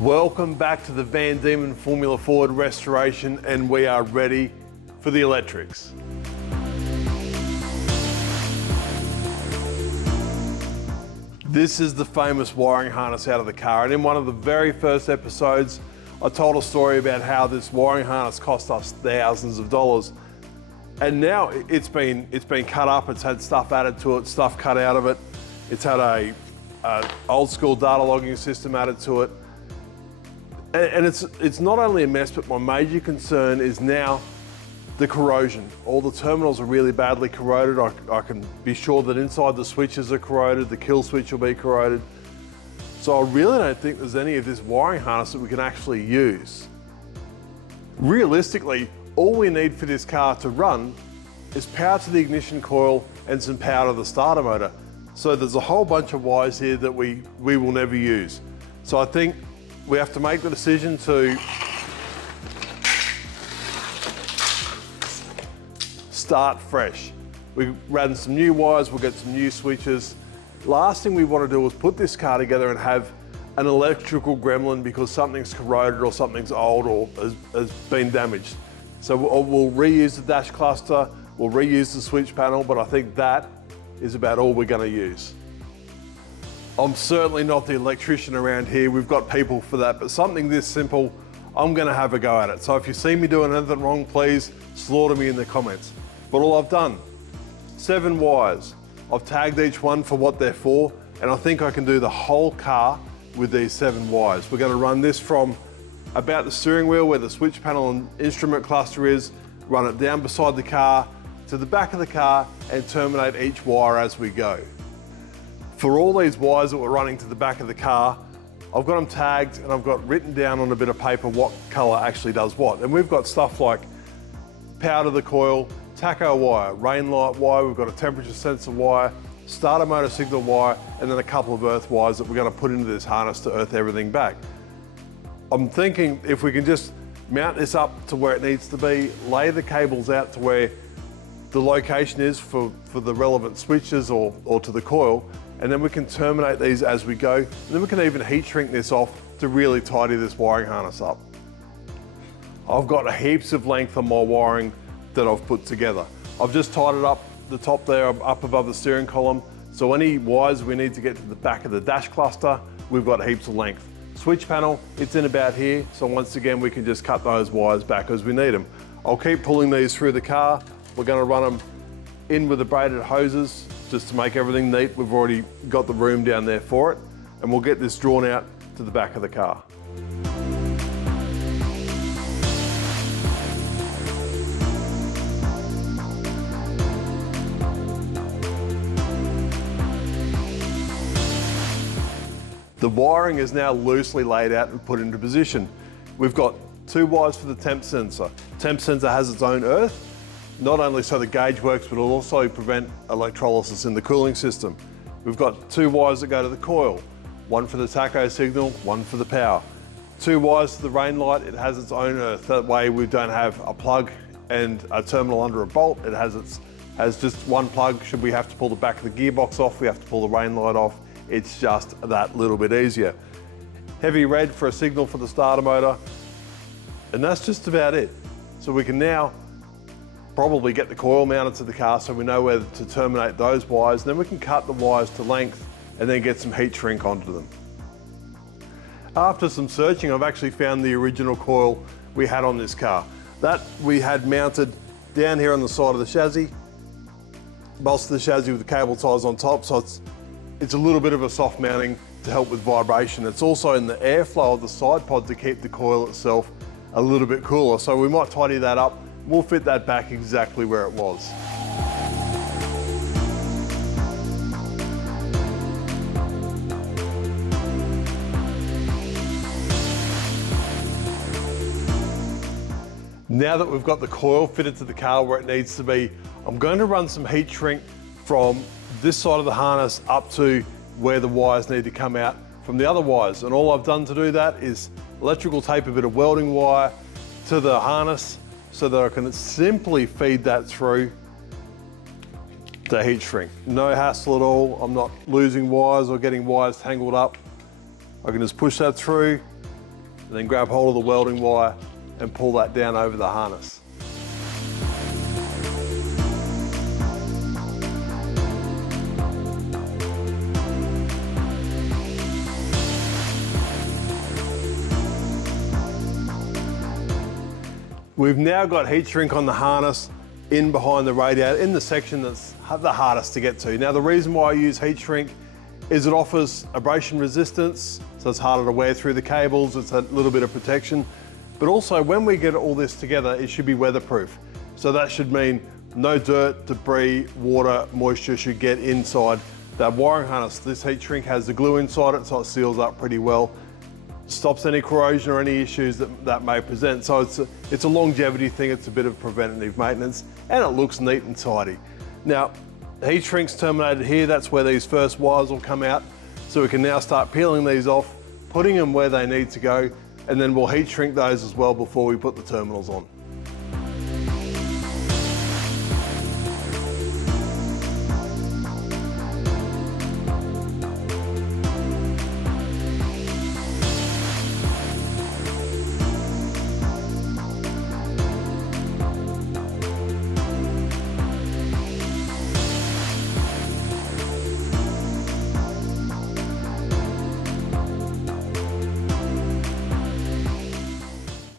Welcome back to the Diemen Formula Ford restoration, and we are ready for the electrics. This is the famous wiring harness out of the car, and in one of the very first episodes I told a story about how this wiring harness cost us thousands of dollars, and now it's been cut up. It's had stuff added to it, stuff cut out of it. It's had a old school data logging system added to it. And it's not only a mess, but my major concern is now the corrosion. All the terminals are really badly corroded. I can be sure that inside the switches are corroded, the kill switch will be corroded. So I really don't think there's any of this wiring harness that we can actually use. Realistically, all we need for this car to run is power to the ignition coil and some power to the starter motor. So there's a whole bunch of wires here that we will never use. So I think we have to make the decision to start fresh. We ran some new wires, we'll get some new switches. Last thing we want to do is put this car together and have an electrical gremlin because something's corroded or something's old or has been damaged. So we'll reuse the dash cluster, we'll reuse the switch panel, but I think that is about all we're going to use. I'm certainly not the electrician around here. We've got people for that, but something this simple, I'm going to have a go at it. So if you see me doing anything wrong, please slaughter me in the comments. But all I've done, 7 wires. I've tagged each one for what they're for, and I think I can do the whole car with these 7 wires. We're going to run this from about the steering wheel where the switch panel and instrument cluster is, run it down beside the car to the back of the car and terminate each wire as we go. For all these wires that we're running to the back of the car, I've got them tagged and I've got written down on a bit of paper what colour actually does what. And we've got stuff like power to the coil, tacho wire, rain light wire, we've got a temperature sensor wire, starter motor signal wire, and then a couple of earth wires that we're going to put into this harness to earth everything back. I'm thinking if we can just mount this up to where it needs to be, lay the cables out to where the location is for the relevant switches or to the coil, and then we can terminate these as we go. And then we can even heat shrink this off to really tidy this wiring harness up. I've got heaps of length on my wiring that I've put together. I've just tied it up the top there, up above the steering column. So any wires we need to get to the back of the dash cluster, we've got heaps of length. Switch panel, it's in about here. So once again, we can just cut those wires back as we need them. I'll keep pulling these through the car. We're going to run them in with the braided hoses just to make everything neat. We've already got the room down there for it, and we'll get this drawn out to the back of the car. The wiring is now loosely laid out and put into position. We've got 2 wires for the temp sensor. Temp sensor has its own earth, not only so the gauge works, but it'll also prevent electrolysis in the cooling system. We've got 2 wires that go to the coil, 1 for the tacho signal, 1 for the power. 2 wires to the rain light, it has its own earth. That way we don't have a plug and a terminal under a bolt. It has just 1 plug. Should we have to pull the back of the gearbox off, we have to pull the rain light off. It's just that little bit easier. Heavy red for a signal for the starter motor, and that's just about it. So we can now probably get the coil mounted to the car so we know where to terminate those wires, and then we can cut the wires to length and then get some heat shrink onto them. After some searching, I've actually found the original coil we had on this car. That we had mounted down here on the side of the chassis, bolster the chassis with the cable ties on top, so it's a little bit of a soft mounting to help with vibration. It's also in the airflow of the side pod to keep the coil itself a little bit cooler. So we might tidy that up. We'll fit that back exactly where it was. Now that we've got the coil fitted to the car where it needs to be, I'm going to run some heat shrink from this side of the harness up to where the wires need to come out from the other wires. And all I've done to do that is electrical tape a bit of welding wire to the harness so that I can simply feed that through to heat shrink. No hassle at all. I'm not losing wires or getting wires tangled up. I can just push that through, and then grab hold of the welding wire and pull that down over the harness. We've now got heat shrink on the harness in behind the radiator in the section that's the hardest to get to. Now the reason why I use heat shrink is it offers abrasion resistance, so it's harder to wear through the cables, it's a little bit of protection, but also when we get all this together, it should be weatherproof. So that should mean no dirt, debris, water, moisture should get inside that wiring harness. This heat shrink has the glue inside it, so it seals up pretty well. Stops any corrosion or any issues that may present. So it's a longevity thing, it's a bit of preventative maintenance, and it looks neat and tidy. Now, the heat shrink's terminated here, that's where these first wires will come out. So we can now start peeling these off, putting them where they need to go, and then we'll heat shrink those as well before we put the terminals on.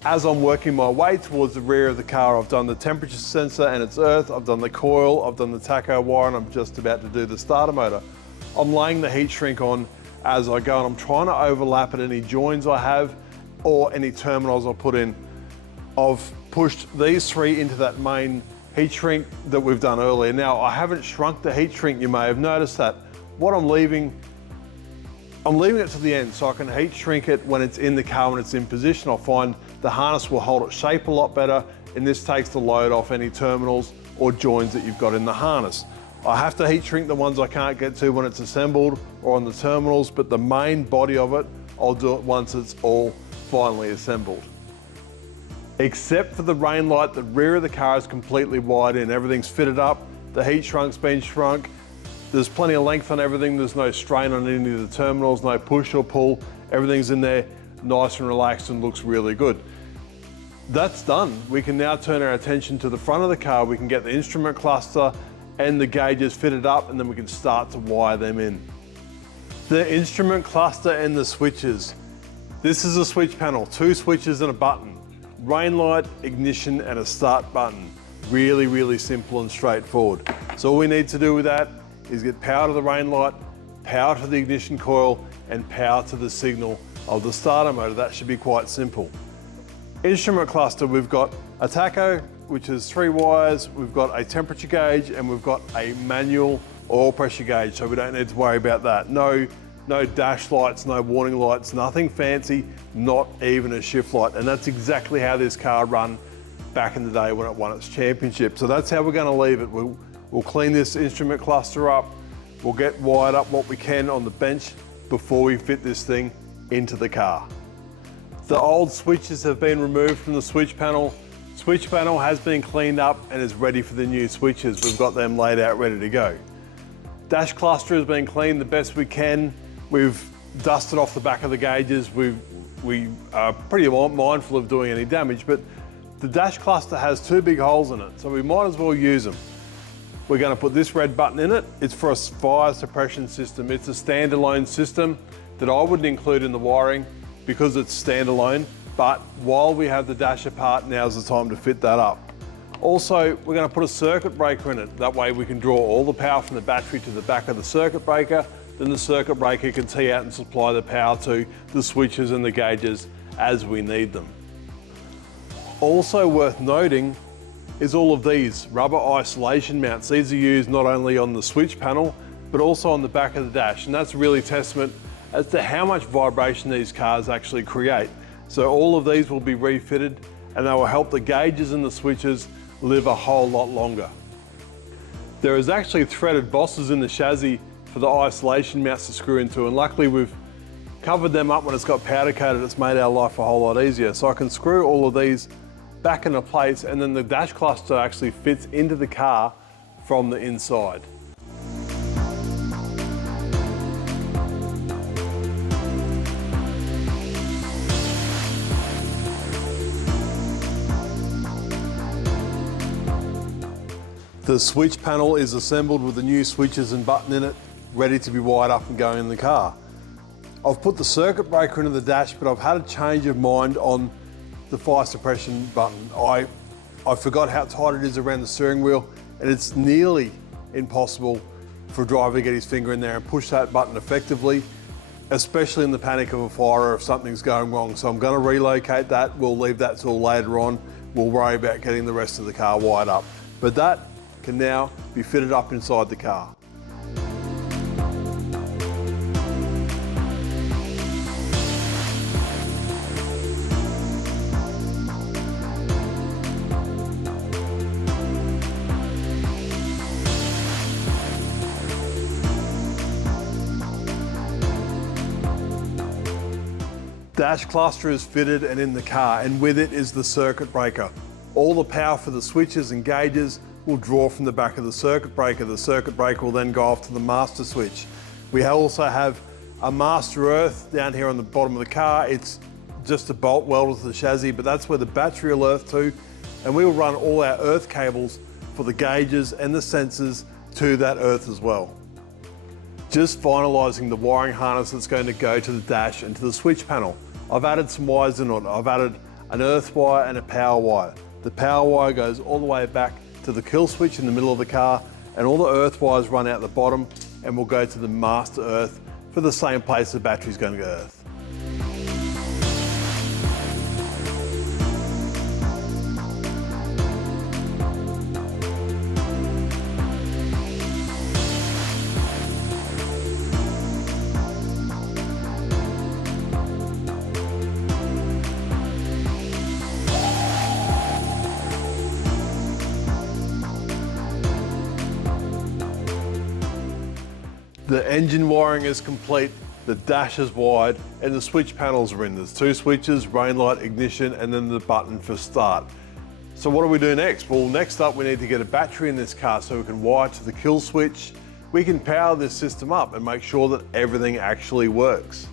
As I'm working my way towards the rear of the car, I've done the temperature sensor and its earth, I've done the coil, I've done the tacho wire, and I'm just about to do the starter motor. I'm laying the heat shrink on as I go, and I'm trying to overlap at any joins I have or any terminals I put in. I've pushed these three into that main heat shrink that we've done earlier. Now, I haven't shrunk the heat shrink, you may have noticed that. What I'm leaving it to the end so I can heat shrink it when it's in the car, when it's in position. I find the harness will hold its shape a lot better, and this takes the load off any terminals or joins that you've got in the harness. I have to heat shrink the ones I can't get to when it's assembled or on the terminals, but the main body of it, I'll do it once it's all finally assembled. Except for the rain light, the rear of the car is completely wired in. Everything's fitted up, the heat shrunk's been shrunk, there's plenty of length on everything, there's no strain on any of the terminals, no push or pull, everything's in there nice and relaxed and looks really good. That's done. We can now turn our attention to the front of the car. We can get the instrument cluster and the gauges fitted up, and then we can start to wire them in. The instrument cluster and the switches. This is a switch panel, 2 switches and a button. Rain light, ignition, and a start button. Really, really simple and straightforward. So all we need to do with that is get power to the rain light, power to the ignition coil, and power to the signal of the starter motor. That should be quite simple. Instrument cluster, we've got a tacho, which is 3 wires, we've got a temperature gauge, and we've got a manual oil pressure gauge, so we don't need to worry about that. No dash lights, no warning lights, nothing fancy, not even a shift light. And that's exactly how this car ran back in the day when it won its championship. So that's how we're going to leave it. We'll clean this instrument cluster up, we'll get wired up what we can on the bench before we fit this thing into the car. The old switches have been removed from the switch panel. Switch panel has been cleaned up and is ready for the new switches. We've got them laid out ready to go. Dash cluster has been cleaned the best we can. We've dusted off the back of the gauges. We are pretty mindful of doing any damage, but the dash cluster has 2 big holes in it, so we might as well use them. We're going to put this red button in it. It's for a fire suppression system. It's a standalone system that I wouldn't include in the wiring because it's standalone, but while we have the dash apart, now's the time to fit that up. Also, we're going to put a circuit breaker in it. That way we can draw all the power from the battery to the back of the circuit breaker, then the circuit breaker can tee out and supply the power to the switches and the gauges as we need them. Also worth noting is all of these rubber isolation mounts. These are used not only on the switch panel, but also on the back of the dash, and that's really testament as to how much vibration these cars actually create. So all of these will be refitted, and they will help the gauges and the switches live a whole lot longer. There is actually threaded bosses in the chassis for the isolation mounts to screw into, and luckily we've covered them up when it's got powder coated. It's made our life a whole lot easier. So I can screw all of these back into place, and then the dash cluster actually fits into the car from the inside. The switch panel is assembled with the new switches and button in it, ready to be wired up and going in the car. I've put the circuit breaker into the dash, but I've had a change of mind on the fire suppression button. I forgot how tight it is around the steering wheel, and it's nearly impossible for a driver to get his finger in there and push that button effectively, especially in the panic of a fire or if something's going wrong. So I'm going to relocate that. We'll leave that till later on. We'll worry about getting the rest of the car wired up. But that can now be fitted up inside the car. Dash cluster is fitted and in the car, and with it is the circuit breaker. All the power for the switches and gauges will draw from the back of the circuit breaker. The circuit breaker will then go off to the master switch. We also have a master earth down here on the bottom of the car. It's just a bolt welded to the chassis, but that's where the battery will earth to, and we will run all our earth cables for the gauges and the sensors to that earth as well. Just finalising the wiring harness that's going to go to the dash and to the switch panel. I've added some wires in it. I've added an earth wire and a power wire. The power wire goes all the way back to the kill switch in the middle of the car, and all the earth wires run out the bottom and will go to the master earth for the same place the battery's going to go earth. The engine wiring is complete, the dash is wired, and the switch panels are in. There's two switches, rain light, ignition, and then the button for start. So what do we do next? Well, next up we need to get a battery in this car so we can wire to the kill switch. We can power this system up and make sure that everything actually works.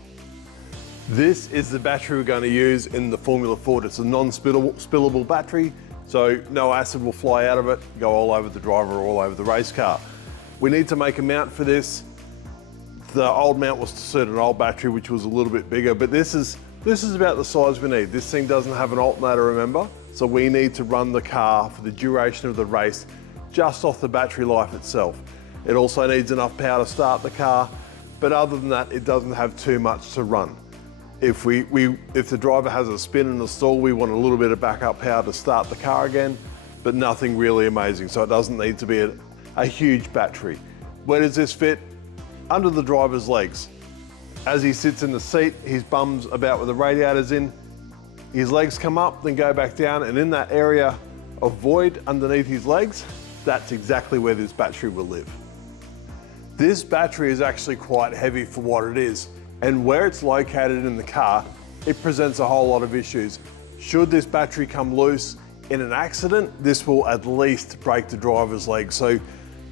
This is the battery we're going to use in the Formula Ford. It's a non-spillable battery, so no acid will fly out of it, go all over the driver or all over the race car. We need to make a mount for this. The old mount was to suit an old battery, which was a little bit bigger, but this is about the size we need. This thing doesn't have an alternator, remember? So we need to run the car for the duration of the race just off the battery life itself. It also needs enough power to start the car, but other than that, it doesn't have too much to run. If the driver has a spin in the stall, we want a little bit of backup power to start the car again, but nothing really amazing. So it doesn't need to be a huge battery. Where does this fit? Under the driver's legs. As he sits in the seat, his bum's about where the radiator's in. His legs come up, then go back down, and in that area of void underneath his legs, that's exactly where this battery will live. This battery is actually quite heavy for what it is, and where it's located in the car, it presents a whole lot of issues. Should this battery come loose in an accident, this will at least break the driver's leg. So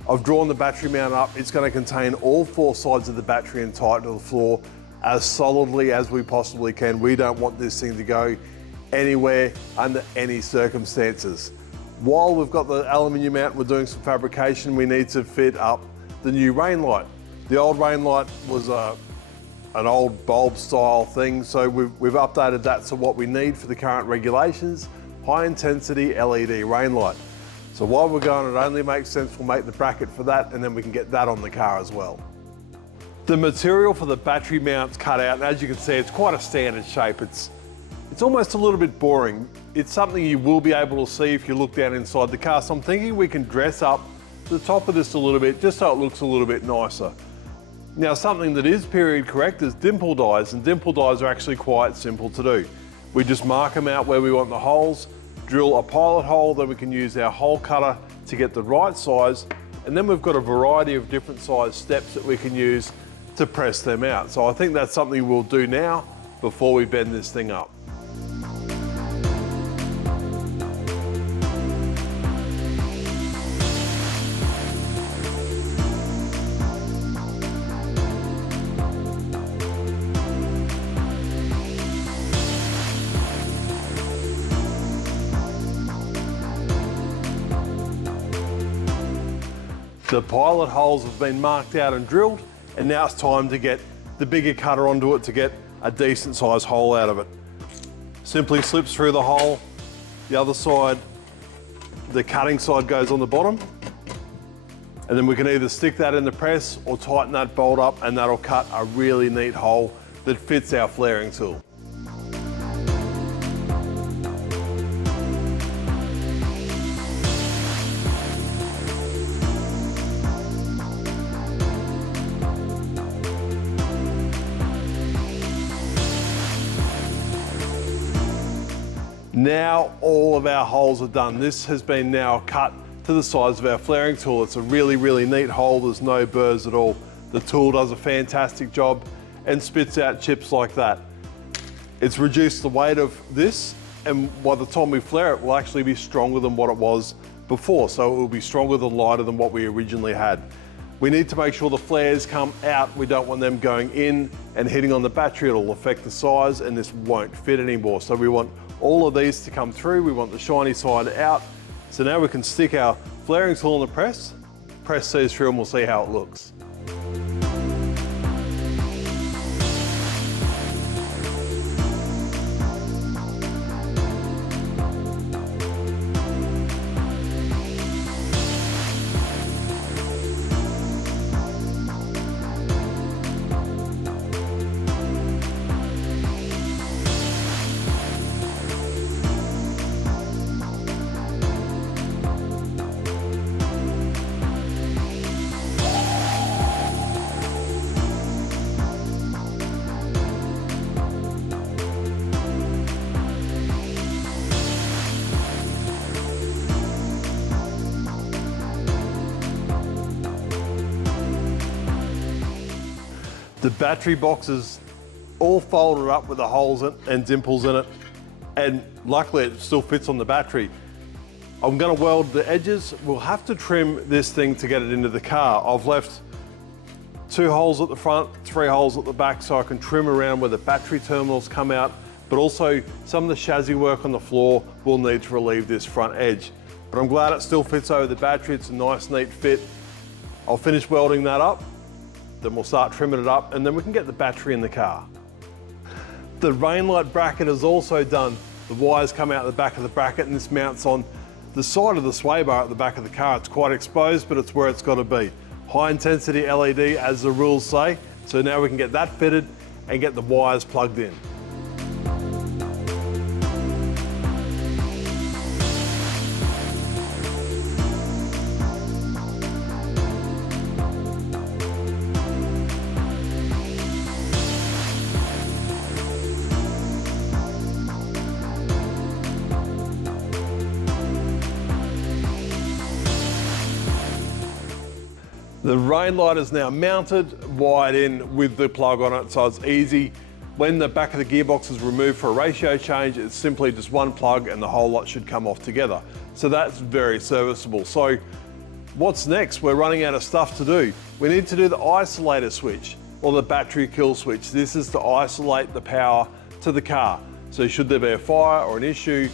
I've drawn the battery mount up. It's going to contain all four sides of the battery and tie it to the floor as solidly as we possibly can. We don't want this thing to go anywhere under any circumstances. While we've got the aluminium mount, we're doing some fabrication. We need to fit up the new rain light. The old rain light was an old bulb style thing, so we've updated that to what we need for the current regulations, high intensity LED rain light. So while we're going, it only makes sense we'll make the bracket for that, and then we can get that on the car as well. The material for the battery mount's cut out, and as you can see, it's quite a standard shape. It's almost a little bit boring. It's something you will be able to see if you look down inside the car. So I'm thinking we can dress up the top of this a little bit, just so it looks a little bit nicer. Now, something that is period correct is dimple dies, and dimple dies are actually quite simple to do. We just mark them out where we want the holes, drill a pilot hole, then we can use our hole cutter to get the right size, and then we've got a variety of different size steps that we can use to press them out. So I think that's something we'll do now before we bend this thing up. The pilot holes have been marked out and drilled, and now it's time to get the bigger cutter onto it to get a decent sized hole out of it. Simply slips through the hole, the other side, the cutting side goes on the bottom, and then we can either stick that in the press or tighten that bolt up, and that'll cut a really neat hole that fits our flaring tool. Now all of our holes are done. This has been now cut to the size of our flaring tool. It's a really, really neat hole. There's no burrs at all. The tool does a fantastic job and spits out chips like that. It's reduced the weight of this, and by the time we flare it, will actually be stronger than what it was before. So it will be stronger than lighter than what we originally had. We need to make sure the flares come out. We don't want them going in and hitting on the battery. It'll affect the size and this won't fit anymore. So we want all of these to come through. We want the shiny side out. So now we can stick our flaring tool in the press these through, and we'll see how it looks. The battery box is all folded up with the holes and dimples in it, and luckily it still fits on the battery. I'm going to weld the edges. We'll have to trim this thing to get it into the car. I've left 2 holes at the front, 3 holes at the back, so I can trim around where the battery terminals come out, but also some of the chassis work on the floor will need to relieve this front edge. But I'm glad it still fits over the battery. It's a nice, neat fit. I'll finish welding that up, then we'll start trimming it up, and then we can get the battery in the car. The rain light bracket is also done. The wires come out the back of the bracket, and this mounts on the side of the sway bar at the back of the car. It's quite exposed, but it's where it's got to be. High intensity LED, as the rules say. So now we can get that fitted and get the wires plugged in. The rain light is now mounted, wired in with the plug on it, so it's easy. When the back of the gearbox is removed for a ratio change, it's simply just one plug and the whole lot should come off together. So that's very serviceable. So what's next? We're running out of stuff to do. We need to do the isolator switch or the battery kill switch. This is to isolate the power to the car. So should there be a fire or an issue,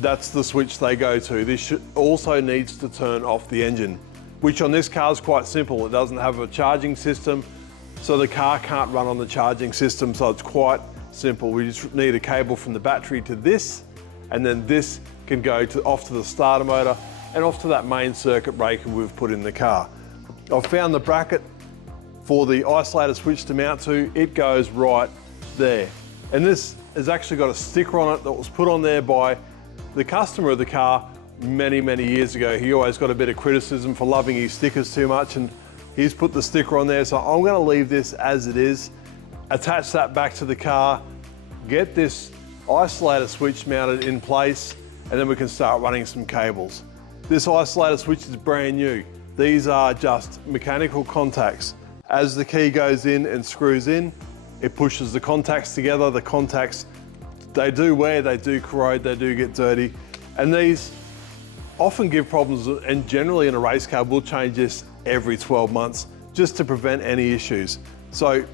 that's the switch they go to. This also needs to turn off the engine, which on this car is quite simple. It doesn't have a charging system, so the car can't run on the charging system, so it's quite simple. We just need a cable from the battery to this, and then this can go off to the starter motor and off to that main circuit breaker we've put in the car. I've found the bracket for the isolator switch to mount to. It goes right there. And this has actually got a sticker on it that was put on there by the customer of the car many, many years ago. He always got a bit of criticism for loving his stickers too much, and he's put the sticker on there. So I'm going to leave this as it is, attach that back to the car, get this isolator switch mounted in place, and then we can start running some cables. This isolator switch is brand new. These are just mechanical contacts. As the key goes in and screws in, it pushes the contacts together. The contacts, they do wear, they do corrode, they do get dirty, and these often give problems, and generally in a race car we'll change this every 12 months just to prevent any issues. So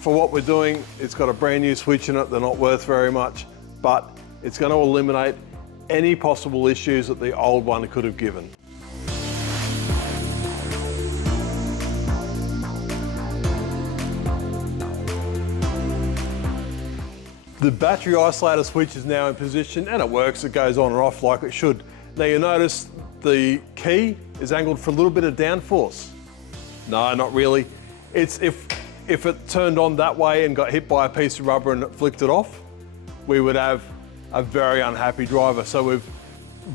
for what we're doing, it's got a brand new switch in it. They're not worth very much, but it's going to eliminate any possible issues that the old one could have given. The battery isolator switch is now in position and it works, it goes on and off like it should. Now you notice the key is angled for a little bit of downforce. No, not really. It's if it turned on that way and got hit by a piece of rubber and it flicked it off, we would have a very unhappy driver. So we've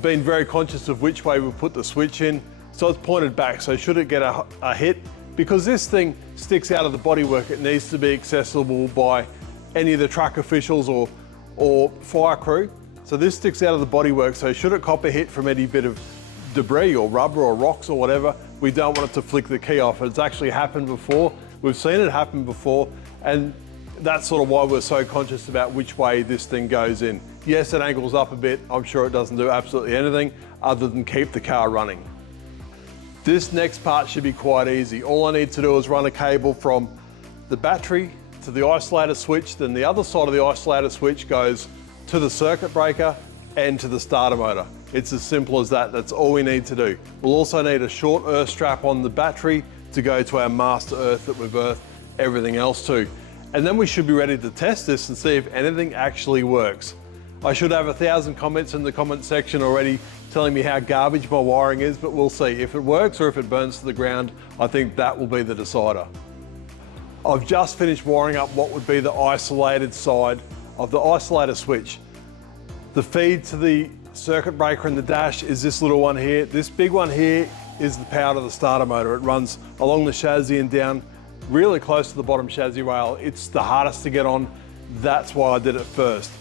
been very conscious of which way we put the switch in. So it's pointed back, so should it get a hit, because this thing sticks out of the bodywork, it needs to be accessible by any of the truck officials or fire crew. So this sticks out of the bodywork, so should it cop a hit from any bit of debris or rubber or rocks or whatever, we don't want it to flick the key off. It's actually happened before. We've seen it happen before, and that's sort of why we're so conscious about which way this thing goes in. Yes, it angles up a bit. I'm sure it doesn't do absolutely anything other than keep the car running. This next part should be quite easy. All I need to do is run a cable from the battery to the isolator switch, then the other side of the isolator switch goes to the circuit breaker and to the starter motor. It's as simple as that. That's all we need to do. We'll also need a short earth strap on the battery to go to our master earth that we've earthed everything else to. And then we should be ready to test this and see if anything actually works. I should have 1,000 comments in the comment section already telling me how garbage my wiring is, but we'll see. If it works or if it burns to the ground, I think that will be the decider. I've just finished wiring up what would be the isolated side of the isolator switch. The feed to the circuit breaker and the dash is this little one here. This big one here is the power to the starter motor. It runs along the chassis and down really close to the bottom chassis rail. It's the hardest to get on. That's why I did it first.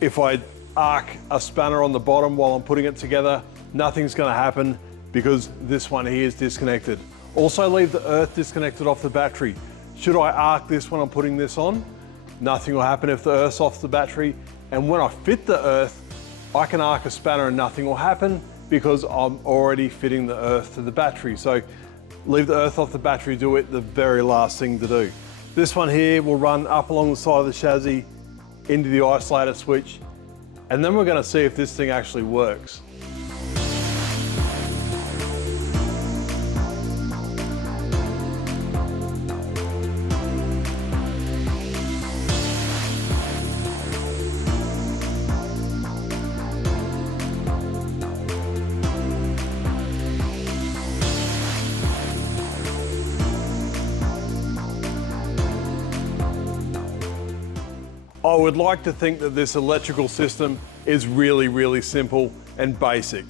If I arc a spanner on the bottom while I'm putting it together, nothing's going to happen because this one here is disconnected. Also leave the earth disconnected off the battery. Should I arc this when I'm putting this on? Nothing will happen if the earth's off the battery. And when I fit the earth, I can arc a spanner and nothing will happen because I'm already fitting the earth to the battery. So leave the earth off the battery, do it the very last thing to do. This one here will run up along the side of the chassis into the isolator switch, and then we're going to see if this thing actually works. I would like to think that this electrical system is really, really simple and basic.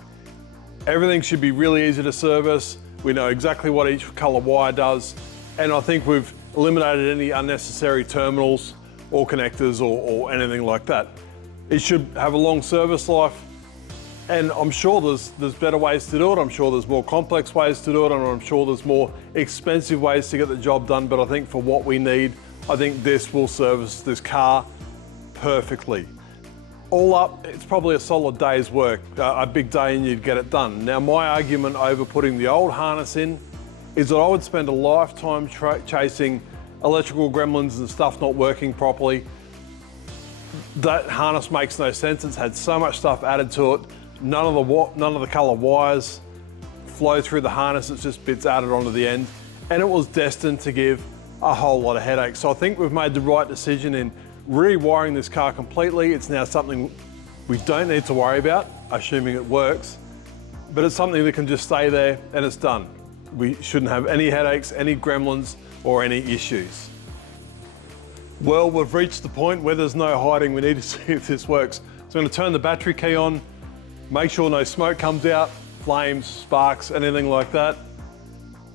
Everything should be really easy to service. We know exactly what each color wire does. And I think we've eliminated any unnecessary terminals or connectors or anything like that. It should have a long service life. And I'm sure there's better ways to do it. I'm sure there's more complex ways to do it. And I'm sure there's more expensive ways to get the job done. But I think for what we need, I think this will service this car perfectly. All up, it's probably a solid day's work, a big day, and you'd get it done. Now, my argument over putting the old harness in is that I would spend a lifetime chasing electrical gremlins and stuff not working properly. That harness makes no sense. It's had so much stuff added to it. None of the color wires flow through the harness. It's just bits added onto the end, and it was destined to give a whole lot of headaches. So I think we've made the right decision in rewiring this car completely. It's now something we don't need to worry about, assuming it works, but it's something that can just stay there and it's done. We shouldn't have any headaches, any gremlins, or any issues. Well, we've reached the point where there's no hiding. We need to see if this works. So I'm going to turn the battery key on, make sure no smoke comes out, flames, sparks, anything like that.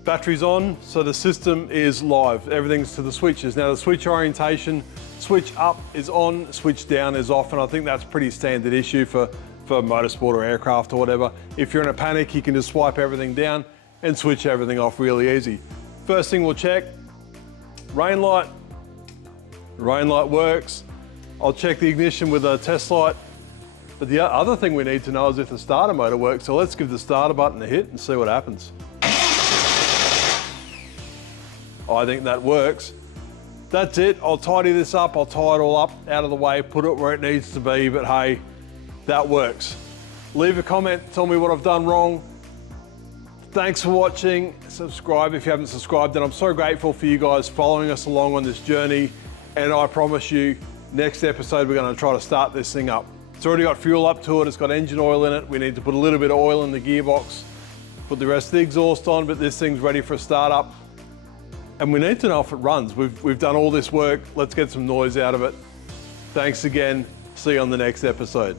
Battery's on, so the system is live. Everything's to the switches. Now the switch orientation, switch up is on, switch down is off, and I think that's pretty standard issue for motorsport or aircraft or whatever. If you're in a panic, you can just swipe everything down and switch everything off really easy. First thing we'll check, rain light. Rain light works. I'll check the ignition with a test light. But the other thing we need to know is if the starter motor works, so let's give the starter button a hit and see what happens. I think that works. That's it. I'll tidy this up. I'll tie it all up out of the way, put it where it needs to be, but hey, that works. Leave a comment, tell me what I've done wrong. Thanks for watching. Subscribe if you haven't subscribed, and I'm so grateful for you guys following us along on this journey. And I promise you, Next episode, we're going to try to start this thing up. It's already got fuel up to it, it's got engine oil in it. We need to put a little bit of oil in the gearbox, put the rest of the exhaust on, but this thing's ready for a start-up. And we need to know if it runs. We've done all this work, let's get some noise out of it. Thanks again, see you on the next episode.